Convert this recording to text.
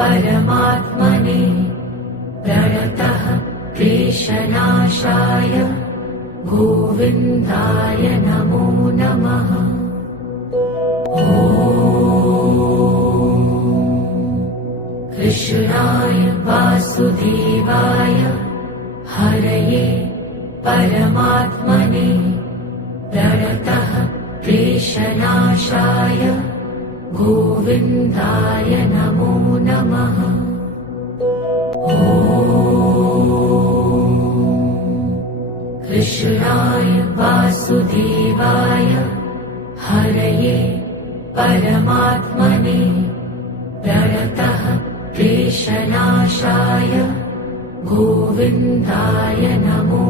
परमात्मने प्रणतः क्लेशनाशाय गोविन्दाय नमो नमः। कृष्णाय वासुदेवाय हरये परमात्मने प्रणतः क्लेशनाशाय गोविन्दाय नमो नमः। कृष्णाय वासुदेवाय हरये परमात्मने प्रणतः क्लेशनाशाय गोविन्दाय नमो